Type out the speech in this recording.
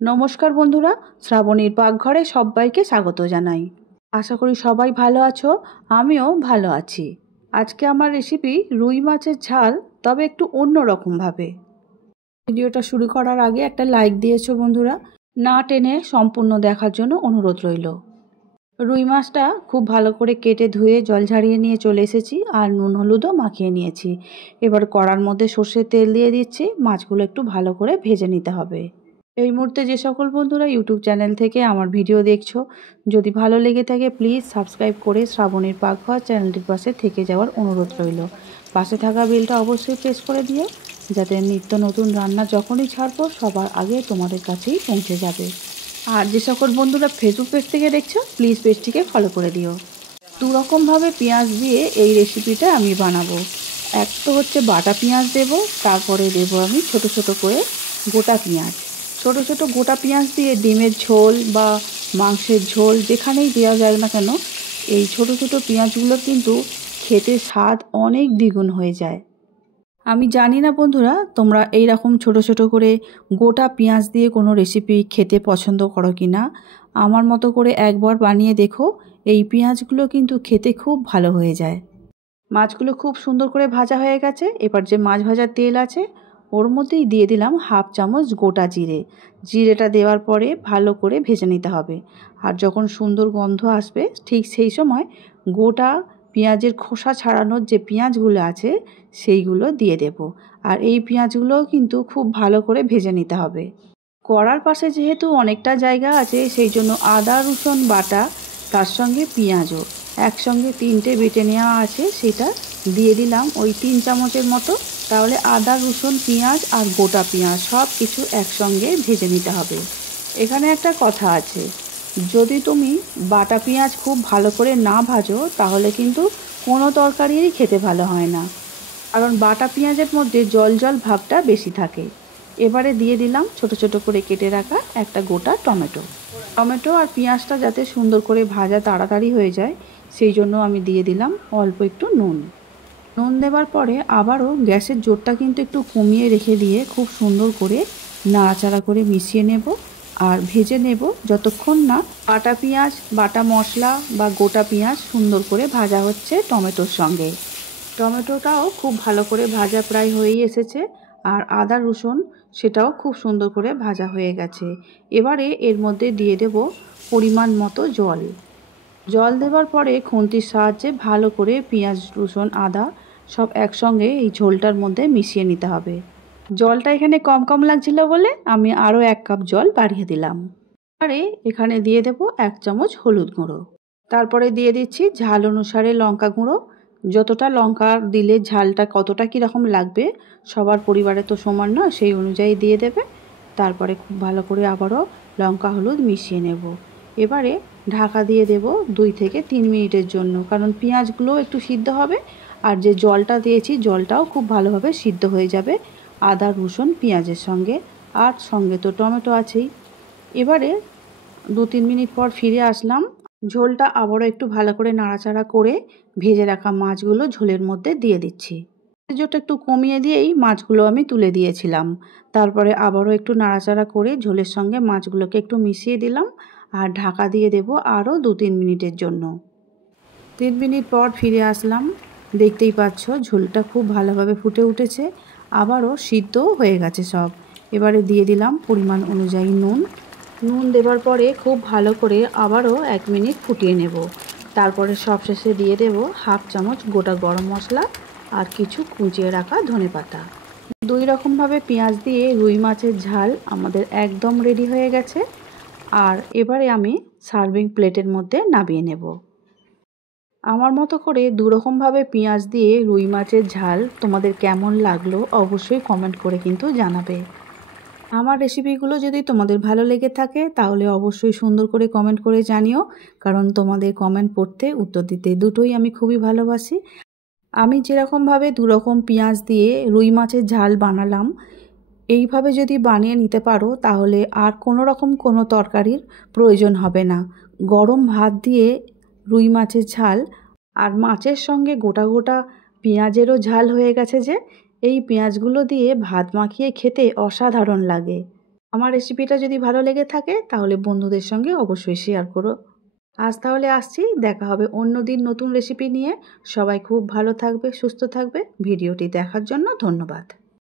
নমস্কার বন্ধুরা, শ্রাবণীর পাকঘরে সবাইকে স্বাগত জানাই। আশা করি সবাই ভালো আছো, আমিও ভালো আছি। আজকে আমার রেসিপি রুই মাছের ঝাল, তবে একটু অন্য রকমভাবে। ভিডিওটা শুরু করার আগে একটা লাইক দিয়েছো বন্ধুরা, না টেনে সম্পূর্ণ দেখার জন্য অনুরোধ রইল। রুই মাছটা খুব ভালো করে কেটে ধুয়ে জল ঝাড়িয়ে নিয়ে চলে এসেছি, আর নুন হলুদও মাখিয়ে নিয়েছি। এবার কড়ার মধ্যে সর্ষের তেল দিয়ে দিচ্ছি, মাছগুলো একটু ভালো করে ভেজে নিতে হবে। এই মুহূর্তে যে সকল বন্ধুরা ইউটিউব চ্যানেল থেকে আমার ভিডিও দেখছো, যদি ভালো লেগে থাকে প্লিজ সাবস্ক্রাইব করে শ্রাবণীর পাকঘর চ্যানেলটির পাশে থেকে যাওয়ার অনুরোধ রইল। পাশে থাকা বেলটা অবশ্যই প্রেস করে দিও, যাতে নিত্য নতুন রান্না যখনই ছাড়বো সবার আগে তোমাদের কাছেই পৌঁছে যাবে। আর যে সকল বন্ধুরা ফেসবুক পেজ থেকে দেখছো, প্লিজ পেজটিকে ফলো করে দিও। দু রকমভাবে পেঁয়াজ দিয়ে এই রেসিপিটা আমি বানাবো। এক তো হচ্ছে বাটা পেঁয়াজ দেব, তারপরে দেব আমি ছোট ছোট করে গোটা পেঁয়াজ। ছোট ছোট গোটা পেঁয়াজ দিয়ে ডিমের ঝোল বা মাংসের ঝোল যেখানেই দেওয়া যায় না কেন, এই ছোট ছোট পেঁয়াজগুলো কিন্তু খেতে স্বাদ অনেক দ্বিগুণ হয়ে যায়। আমি জানি না বন্ধুরা, তোমরা এই রকম ছোট ছোট করে গোটা পেঁয়াজ দিয়ে কোনো রেসিপি খেতে পছন্দ করো কি না। আমার মতো করে একবার বানিয়ে দেখো, এই পেঁয়াজগুলো কিন্তু খেতে খুব ভালো হয়ে যায়। মাছগুলো খুব সুন্দর করে ভাজা হয়ে গেছে। এবার যে মাছ ভাজার তেল আছে, ওর মধ্যেই দিয়ে দিলাম হাফ চামচ গোটা জিরে। জিরেটা দেওয়ার পরে ভালো করে ভেজে নিতে হবে। আর যখন সুন্দর গন্ধ আসবে, ঠিক সেই সময় গোটা পেঁয়াজের খোসা ছাড়ানোর যে পেঁয়াজগুলো আছে সেইগুলো দিয়ে দেব। আর এই পেঁয়াজগুলোও কিন্তু খুব ভালো করে ভেজে নিতে হবে। কড়ার পাশে যেহেতু অনেকটা জায়গা আছে, সেই জন্য আদা রসুন বাটা, তার সঙ্গে পেঁয়াজও একসঙ্গে তিনটে বেটে নেওয়া আছে, সেটা দিয়ে দিলাম ওই 3 চামচের মতো। তাহলে আদা রসুন পেঁয়াজ আর গোটা পেঁয়াজ সব কিছু একসঙ্গে ভেজে নিতে হবে। এখানে একটা কথা আছে, যদি তুমি বাটা পেঁয়াজ খুব ভালো করে না ভাজো, তাহলে কিন্তু কোনো তরকারিই খেতে ভালো হয় না, কারণ বাটা পেঁয়াজের মধ্যে জল জল ভাবটা বেশি থাকে। এবারে দিয়ে দিলাম ছোট ছোট করে কেটে রাখা একটা গোটা টমেটো। টমেটো আর পেঁয়াজটা যাতে সুন্দর করে ভাজা তাড়াতাড়ি হয়ে যায়, সেই জন্য আমি দিয়ে দিলাম অল্প একটু নুন। নুন দেওয়ার পরে আবারও গ্যাসের জোরটা কিন্তু একটু কমিয়ে রেখে দিয়ে খুব সুন্দর করে নাড়াচাড়া করে মিশিয়ে নেব আর ভেজে নেব, যতক্ষণ না বাটা পেঁয়াজ, বাটা মশলা বা গোটা পেঁয়াজ সুন্দর করে ভাজা হচ্ছে টমেটোর সঙ্গে। টমেটোটাও খুব ভালো করে ভাজা প্রায় হয়েই এসেছে, আর আদা রসুন সেটাও খুব সুন্দর করে ভাজা হয়ে গেছে। এবারে এর মধ্যে দিয়ে দেব পরিমাণ মতো জল। জল দেওয়ার পরে খুন্তির সাহায্যে ভালো করে পেঁয়াজ রসুন আদা সব একসঙ্গে এই ঝোলটার মধ্যে মিশিয়ে নিতে হবে। জলটা এখানে কম কম লাগছিল বলে আমি আরও 1 কাপ জল বাড়িয়ে দিলাম। এবারে এখানে দিয়ে দেব 1 চামচ হলুদ গুঁড়ো। তারপরে দিয়ে দিচ্ছি ঝাল অনুসারে লঙ্কা গুঁড়ো। যতটা লঙ্কা দিলে ঝালটা কতটা কীরকম লাগবে, সবার পরিবারে তো সমান না, সেই অনুযায়ী দিয়ে দেবে। তারপরে খুব ভালো করে আবারও লঙ্কা হলুদ মিশিয়ে নেব। এবারে ঢাকা দিয়ে দেব 2 থেকে 3 মিনিটের জন্য, কারণ পেঁয়াজগুলো একটু সিদ্ধ হবে, আর যে জলটা দিয়েছি জলটাও খুব ভালোভাবে সিদ্ধ হয়ে যাবে আদা রসুন পেঁয়াজের সঙ্গে, আর সঙ্গে তো টমেটো আছেই। এবারে 2-3 মিনিট পর ফিরে আসলাম। ঝোলটা আবারও একটু ভালো করে নাড়াচাড়া করে ভেজে রাখা মাছগুলো ঝোলের মধ্যে দিয়ে দিচ্ছি। ঝোলটা একটু কমিয়ে দিয়েই মাছগুলো আমি তুলে দিয়েছিলাম। তারপরে আবারও একটু নাড়াচাড়া করে ঝোলের সঙ্গে মাছগুলোকে একটু মিশিয়ে দিলাম আর ঢাকা দিয়ে দেব আরও 2-3 মিনিটের জন্য। 3 মিনিট পর ফিরে আসলাম। দেখতেই পাচ্ছ ঝোলটা খুব ভালোভাবে ফুটে উঠেছে, আবারও সিদ্ধও হয়ে গেছে সব। এবারে দিয়ে দিলাম পরিমাণ অনুযায়ী নুন। নুন দেওয়ার পরে খুব ভালো করে আবারও 1 মিনিট ফুটিয়ে নেব। তারপরে সবশেষে দিয়ে দেব হাফ চামচ গোটা গরম মশলা আর কিছু কুচিয়ে রাখা ধনেপাতা। 2 রকমভাবে পেঁয়াজ দিয়ে রুই মাছের ঝাল আমাদের একদম রেডি হয়ে গেছে। আর এবারে আমি সার্ভিং প্লেটের মধ্যে নামিয়ে নেব। আমার মতো করে 2 রকমভাবে পেঁয়াজ দিয়ে রুই মাছের ঝাল তোমাদের কেমন লাগলো অবশ্যই কমেন্ট করে কিন্তু জানাবে। আমার রেসিপিগুলো যদি তোমাদের ভালো লেগে থাকে, তাহলে অবশ্যই সুন্দর করে কমেন্ট করে জানিও, কারণ তোমাদের কমেন্ট পড়তে উত্তর দিতে দুটোই আমি খুবই ভালোবাসি। আমি যেরকমভাবে 2 রকম পেঁয়াজ দিয়ে রুই মাছের ঝাল বানালাম, এইভাবে যদি বানিয়ে নিতে পারো, তাহলে আর কোনো রকম কোনো তরকারির প্রয়োজন হবে না। গরম ভাত দিয়ে রুই মাছের ঝাল, আর মাছের সঙ্গে গোটা গোটা পেঁয়াজেরও ঝাল হয়ে গেছে যে, এই পেঁয়াজগুলো দিয়ে ভাত মাখিয়ে খেতে অসাধারণ লাগে। আমার রেসিপিটা যদি ভালো লেগে থাকে তাহলে বন্ধুদের সঙ্গে অবশ্যই শেয়ার করো। আজ তাহলে আসছি, দেখা হবে অন্য দিন নতুন রেসিপি নিয়ে। সবাই খুব ভালো থাকবে, সুস্থ থাকবে। ভিডিওটি দেখার জন্য ধন্যবাদ।